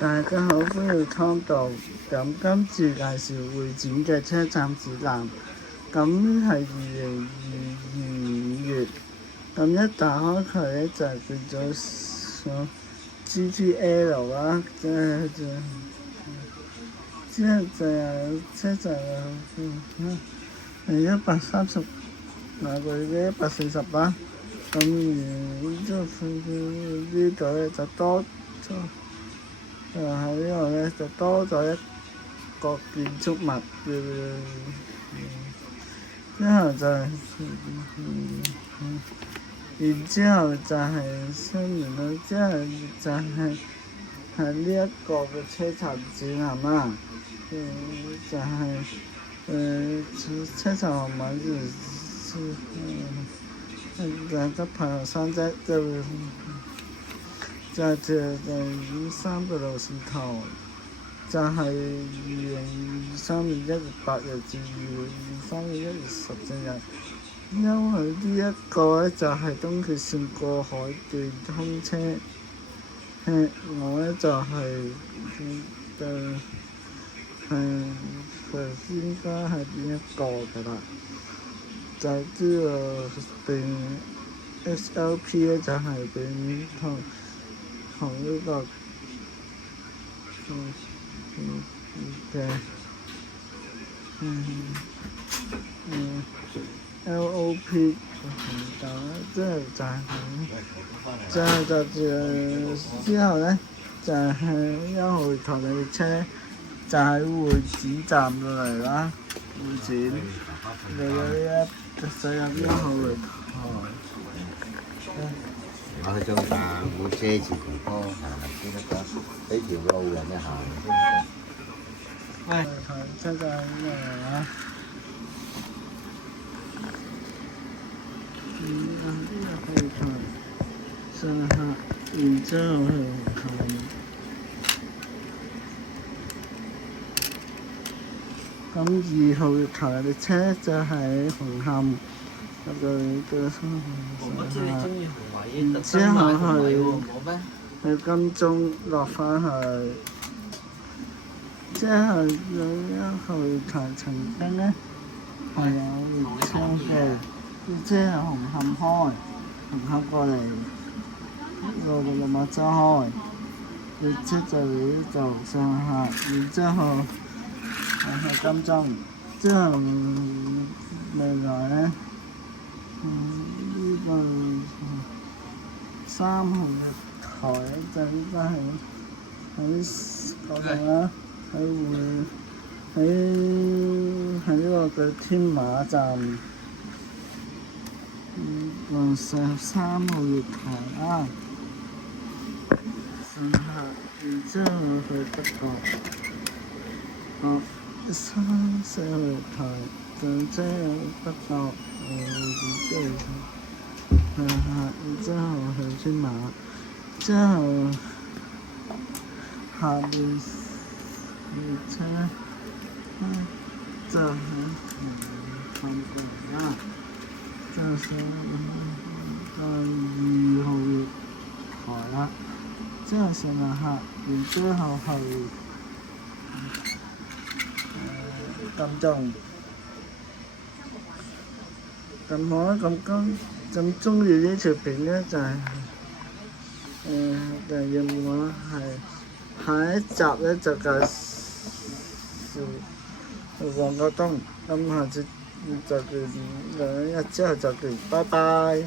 大家好，歡迎康道。咁今次介紹會展嘅車站指南。咁係2022月，咁一打開佢咧就變咗GTL 啦，之後就有車站係130，內部嘅140啦。咁然之後呢度咧就多咗。喺呢度咧就多咗一個建築物，之後就然之後就係新年啦，之後就係呢一個嘅車站指南啦，就係車站號碼兩個朋友山啫，就3個路線圖，就係2023年1月8日至2023年1月14日。因為呢一個咧就係東鐵線過海段通車，我咧就係應該係邊一個㗎啦？就呢個定 SLP 咧就係定同呢個LOP 即係就係咁，之後咧就係1號台嘅車就喺會展站度嚟啦，會展嚟到上入1號月台。我去中大冇遮住條坡行先得㗎，呢條路人哋行先得。喂，台車站嚟啦！呢個去台上客，然之後去台。咁2號月台嘅車就喺紅磡。之後去金鐘落返去，之後有1號月台曾經咧係有列車嘅，即係紅磡開，紅磡過嚟落馬洲開，列車就呢度上客，然之後去金鐘，之後未來咧。呢個3號月台咧就應該係喺嗰度啦，喺呢個嘅天馬站，43號月台啦，上客，然之後去北角，4號月台就即係北角。然之後去天馬，之後下面列車就喺紅磡啦，就上2號月台啦，之後上客，然之後去金鐘。咁好啦，咁中意呢條片咧就係就要我係下一集咧就介紹旺角東，咁下次就2日之後就見，拜拜。